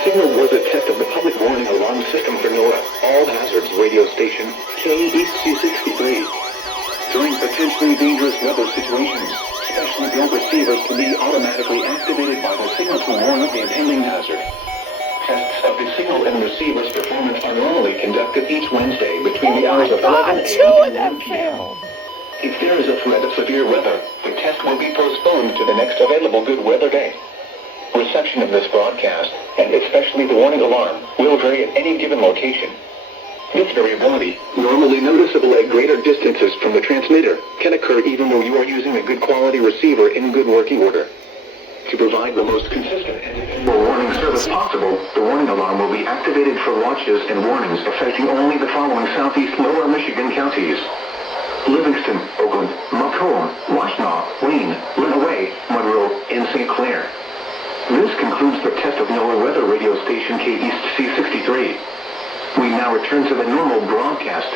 Signal was a test of the public warning alarm system for NOAA All Hazards radio station CLE STATIONS. During potentially dangerous weather situations, specially built receivers can be automatically activated by the signal to warn of the impending hazard. Tests of the signal and receiver's performance are normally conducted each Wednesday between the hours of 11 a.m. and 1 p.m. If there is a threat of severe weather, the test will be postponed to the next available good weather day. Reception of this broadcast, and especially the warning alarm, will vary at any given location. This variability, normally noticeable at greater distances from the transmitter, can occur even though you are using a good quality receiver in good working order. To provide the most consistent and dependable warning service possible, the warning alarm will be activated for watches and warnings affecting only the following southeast lower Michigan counties: Livingston, Oakland, Macomb, Washtenaw, Wayne, Lenawee, Monroe, and St. Clair. This concludes the test of NOAA weather radio station KEAS C63. We now return to the normal broadcast.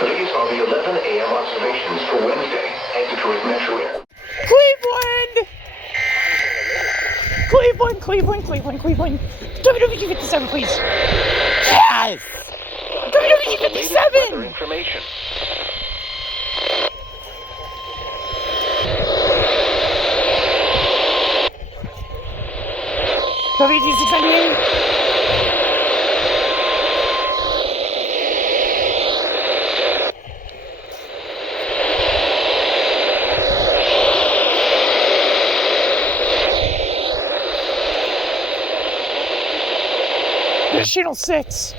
These are the 11 a.m. observations for Wednesday at Detroit Metro Air. Cleveland! WWG 57, please. Yes! WWG 57! Information. WWG 698. There's Channel 6.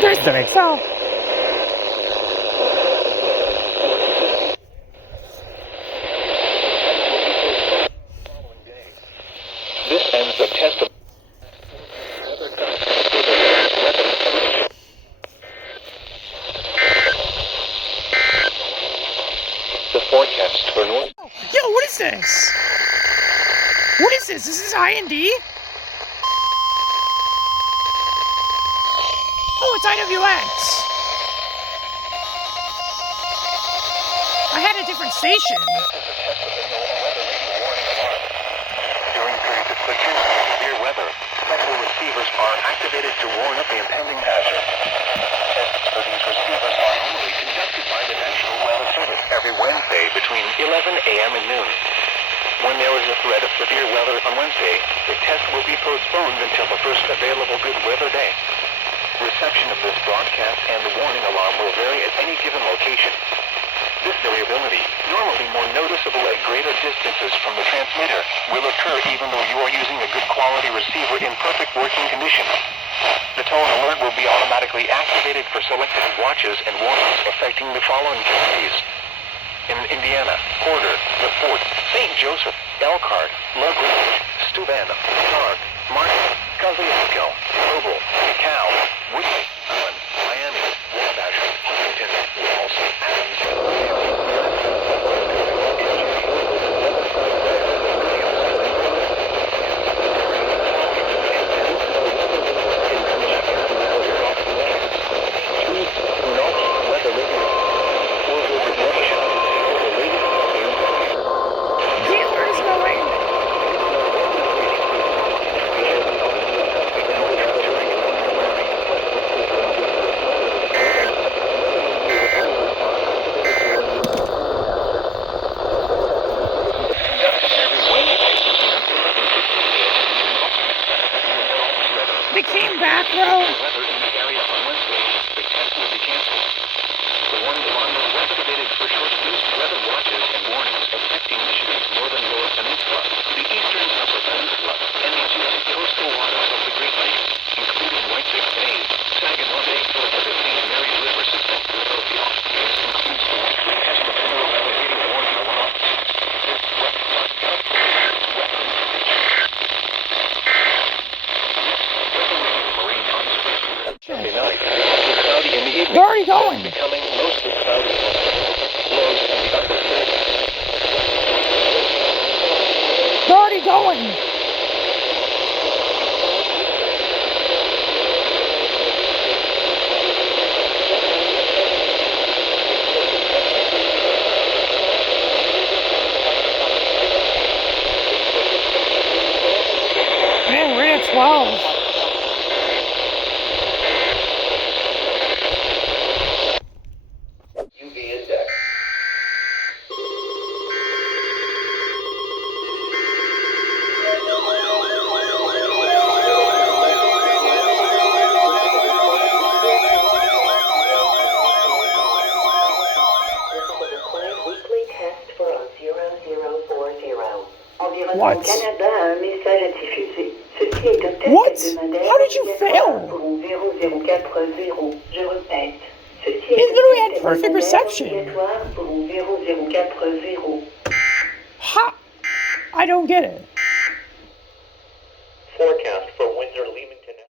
There's the XL. This ends the test of the forecast for north. Yo, what is this? What is this? Is this IND? Oh, it's IWX. I had a different station. During periods of quick and severe weather, flexible receivers are activated to warn of the impending hazard. Tests for these receivers are normally conducted by the National Weather Service every Wednesday between 11 a.m. and noon. When there is a threat of severe weather on Wednesday, the test will be postponed until the first available good weather day. Reception of this broadcast and the warning alarm will vary at any given location. This variability, normally more noticeable at greater distances from the transmitter, will occur even though you are using a good quality receiver in perfect working condition. The tone alert will be automatically activated for selected watches and warnings affecting the following counties: in Indiana, Porter, LaPorte, St. Joseph, Elkhart, LaGrange, Steuben, Stark, Martin, Kosciuszko, Noble, Cal, Whitney, Allen, Miami, Wabash, Huntington, Walls, Adams, going? Man, we're at 12. UV index. What? Canada a un message à diffuser. Ceci est un test What? hebdomadaire How did you fail? pour 0040. Je répète. Ceci He est un literally had test perfect hebdomadaire reception. obligatoire pour 0040. Ha! I don't get it. Forecast for winter leaving.